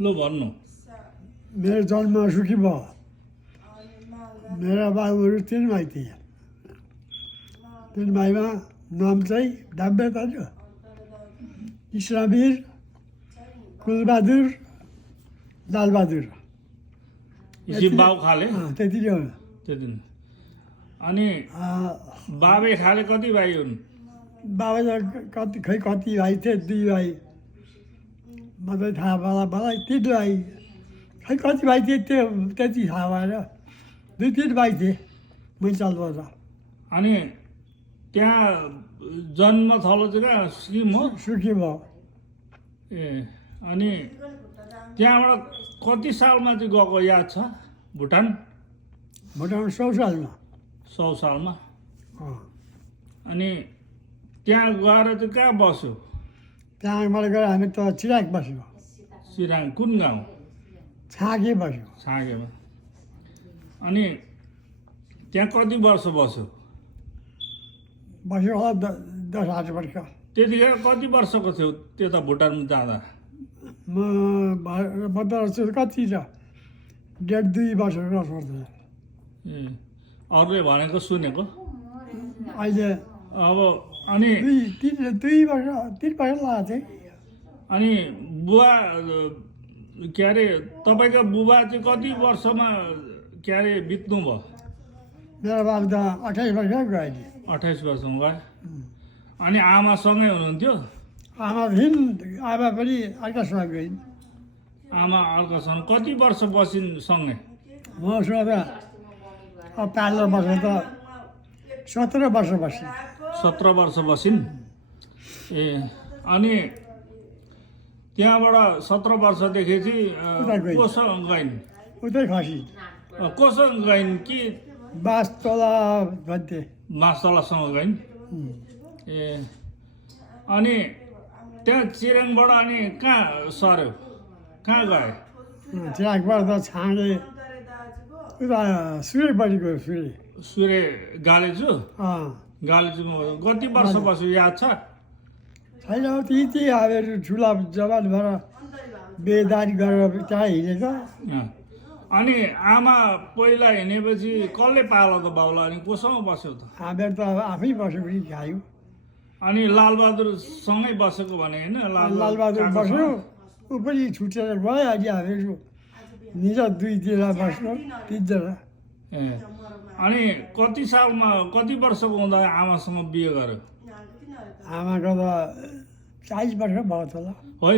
ल भन्नु। मेरो जन्म सुखी भयो। मेरा बाबुहरू 3 भाइ थिए। 3 भाइमा नाम चाहिँ डाब्बे दाजु, इस्लामवीर, कुलबहादुर, लालबहादुर। इसी बाउ खाले त्यति नै हो। त्यति नै। अनि बाबे खाले कति भाइ हुन्? बाबा कति भाइ थिए? 2 भाइ मात्रै थाहा होला मलाई। 3 भाइ खै कति भाइ थिए त्यो त्यति थाहा भएन। 2-3 भाइ थिए मैचाल बजार। अनि त्यहाँ जन्मथलो चाहिँ कहाँ सिक्किम हो? सुखी भयो। ए अनि त्यहाँबाट कति सालमा चाहिँ गएको याद छ? भुटान? भुटान 100 सालमा। 100 सालमा। अँ। अनि त्यहाँ गएर चाहिँ कहाँ बस्यो? त्यहाँबाट गएर हामी त चिराग बस्यो। सिराङ कुन गाउँ? छाँगे बस्यो। छाँगेमा। अनि त्यहाँ कति वर्ष बस्यो? बस्यो होला 10-8 वर्ष। त्यतिखेर कति वर्षको थियो त्यता भुटानमा जाँदा? म कति छ 1.5-2 वर्षको पर्छ। ए अरूले भनेको सुनेको। अहिले अब अनि 2 वर्ष 3 वर्ष लाग्यो चाहिँ। अनि बुवा के अरे तपाईँको बुबा चाहिँ कति वर्षमा के अरे बित्नु भयो? मेरो बाबु त 28 वर्ष गयो अहिले। 28 वर्षमा गयो। अनि आमासँगै हुनुहुन्थ्यो? आमा थिइन्, आमा पनि अर्कासँग गइन्। आमा अर्कासँग कति वर्ष बसिन् सँगै? मसँग त अब 15 वर्ष त 17 वर्ष बसेँ। 17 वर्ष बसिन्। ए अनि त्यहाँबाट 17 वर्षदेखि चाहिँ उता गइन्। कोसँग गइन्? उतै खसी कोसँग गइन् कि बास्तोला भन्थे। मास्तलासँग गइन्? ए अनि त्यहाँ चिराङबाट अनि कहाँ सर्यो? कहाँ गए? चिरागबाट त छाँगे उता सूर्यपट्टि गयो। सूर्य गालेजु? अँ गालेजुमा कति वर्ष बस्यो याद छ? छैन हौ ती हामीहरू ठुला जवान भएर बेदारी गरेर त्यहाँ हिँडेको। अँ। अनि आमा पहिला हिँडेपछि कसले पालो त बाउलाई? अनि कोसँग बस्यो त? हामीहरू त अब आफै बस्यो पनि खायो। अनि लालबहादुरसँगै बसेको भने होइन? लालबहादुर बस्यो, ऊ पनि छुटेर गयो। अनि हामीहरू निज 2जना बस्यो, 3 जना। ए अनि कति सालमा कति वर्षको हुँदा आमासँग बिहे गर्यो? आमाको त 40 वर्ष भयो होला। होइन